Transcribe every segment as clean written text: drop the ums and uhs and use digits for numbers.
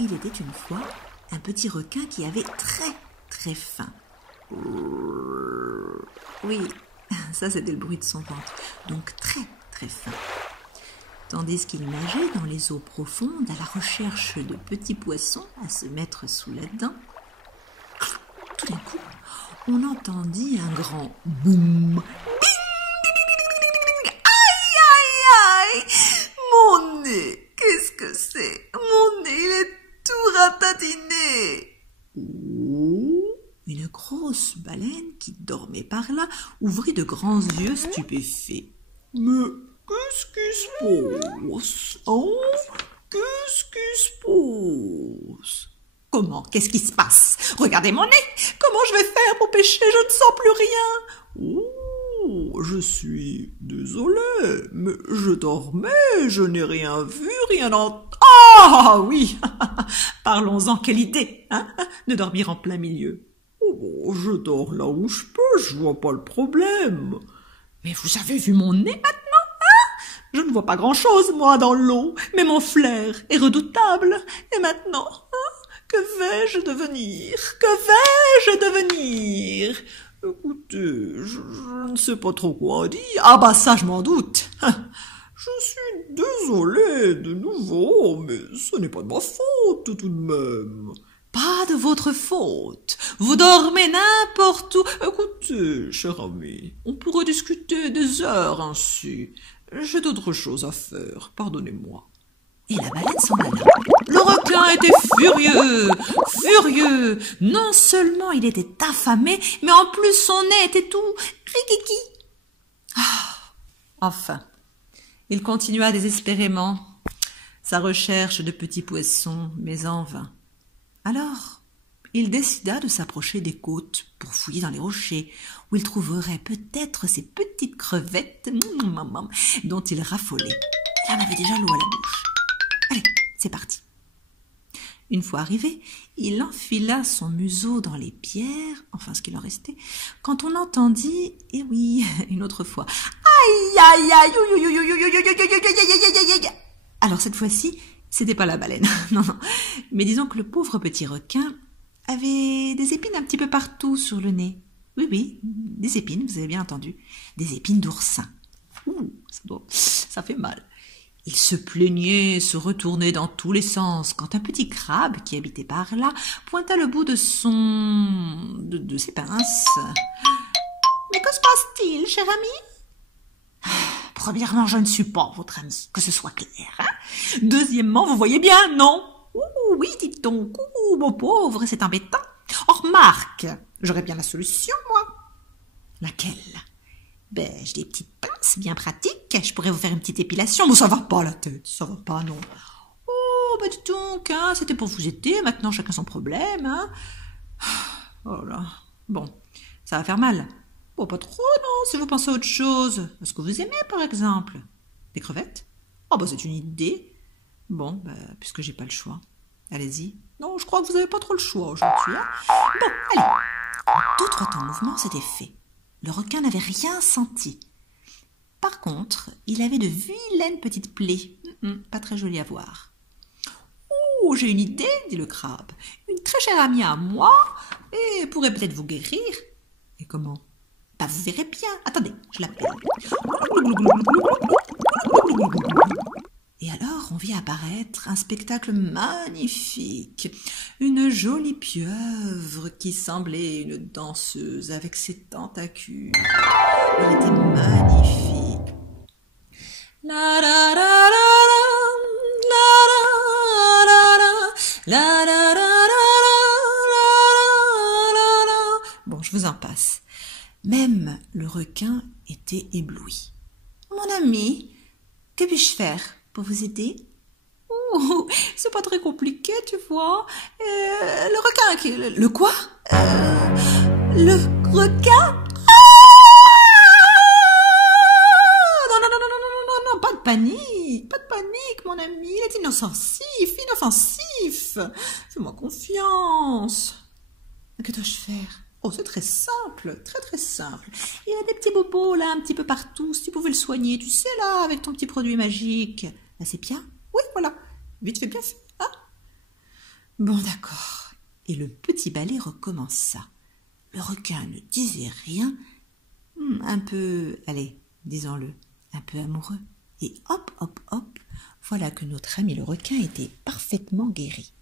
Il était une fois un petit requin qui avait très très faim. Oui, ça c'était le bruit de son ventre, donc très très faim. Tandis qu'il nageait dans les eaux profondes à la recherche de petits poissons à se mettre sous la dent, tout d'un coup, on entendit un grand boum. Aïe, aïe, aïe! Mon nez, qu'est-ce que c'est? Mon nez, il est tout ratatiné. Une grosse baleine qui dormait par là ouvrit de grands yeux stupéfaits. Mais qu'est-ce qui se passe? Oh, qu'est-ce qui se passe? Comment? Qu'est-ce qui se passe? Regardez mon nez! Comment je vais faire pour pêcher? Je ne sens plus rien. Oh, je suis désolé, mais je dormais, je n'ai rien vu, rien entendu. Ah oui, parlons-en, quelle idée, hein, de dormir en plein milieu. Oh, je dors là où je peux, je vois pas le problème. Mais vous avez vu mon nez maintenant, hein? Je ne vois pas grand-chose, moi, dans l'eau, mais mon flair est redoutable. Et maintenant, hein, que vais-je devenir? Que vais-je devenir? Écoutez, je ne sais pas trop quoi dire. Ah bah ça, je m'en doute. Je suis désolé de nouveau, mais ce n'est pas de ma faute tout de même. Pas de votre faute. Vous dormez n'importe où. Écoutez, cher ami, on pourrait discuter des heures ainsi. J'ai d'autres choses à faire, pardonnez-moi. Et la baleine s'en alla. Le requin était furieux, furieux. Non seulement il était affamé, mais en plus son nez était tout rikiki. Enfin, il continua désespérément sa recherche de petits poissons, mais en vain. Alors, il décida de s'approcher des côtes pour fouiller dans les rochers, où il trouverait peut-être ces petites crevettes dont il raffolait. Il en avait déjà l'eau à la bouche. Allez, c'est parti. Une fois arrivé, il enfila son museau dans les pierres, enfin ce qu'il en restait, quand on entendit, eh oui, une autre fois, aïe, aïe, aïe. Alors cette fois-ci, c'était pas la baleine, non, non. Mais disons que le pauvre petit requin avait des épines un petit peu partout sur le nez. Oui, oui, des épines, vous avez bien entendu. Des épines d'oursin. Ouh, ça fait mal. Il se plaignait, se retournait dans tous les sens, quand un petit crabe qui habitait par là pointa le bout de ses pinces. Mais que se passe-t-il, cher ami? Premièrement, je ne suis pas votre ami, que ce soit clair. Hein? Deuxièmement, vous voyez bien, non? Ouh, oui, dites donc, ouh, mon pauvre, c'est embêtant. Oh, remarque, j'aurais bien la solution, moi. Laquelle? Ben, j'ai des petites pinces bien pratiques, je pourrais vous faire une petite épilation. Bon, ça va pas la tête, ça va pas, non. Oh, ben dites donc, hein, c'était pour vous aider, maintenant chacun son problème, hein. Oh là, bon, ça va faire mal. Bon, pas trop, non, si vous pensez à autre chose. Ce que vous aimez, par exemple. Des crevettes? Oh, bah, c'est une idée. Bon, bah, puisque j'ai pas le choix. Allez-y. Non, je crois que vous avez pas trop le choix aujourd'hui, hein. Bon, allez. En 2-3 temps de mouvement, c'était fait. Le requin n'avait rien senti. Par contre, il avait de vilaines petites plaies. Pas très jolies à voir. Oh, j'ai une idée, dit le crabe. Une très chère amie à moi, et pourrait peut-être vous guérir. Et comment? Bah, vous verrez bien. Attendez, je l'appelle. Et alors, on vit apparaître un spectacle magnifique. Une jolie pieuvre qui semblait une danseuse avec ses tentacules. Elle était magnifique. La la la la. Bon, je vous en passe. Même le requin était ébloui. Mon ami, que puis-je faire pour vous aider? Oh, c'est pas très compliqué, tu vois. Le requin... Le quoi? Le requin? Non, pas de panique, mon ami. Il est inoffensif. Fais-moi confiance. Que dois-je faire? Oh, c'est très simple, très très simple. Il a des petits bobos là, un petit peu partout. Si tu pouvais le soigner, tu sais là, avec ton petit produit magique. Là, c'est bien. Oui, voilà. Vite fait, bien fait. Hein? Bon, d'accord. Et le petit balai recommença. Le requin ne disait rien, un peu, allez, disons-le, un peu amoureux. Et hop, hop, hop, voilà que notre ami le requin était parfaitement guéri.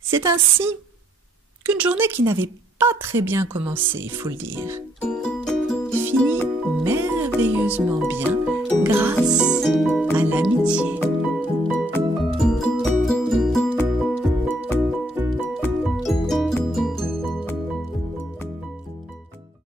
C'est ainsi qu'une journée qui n'avait pas très bien commencé, il faut le dire, finit merveilleusement bien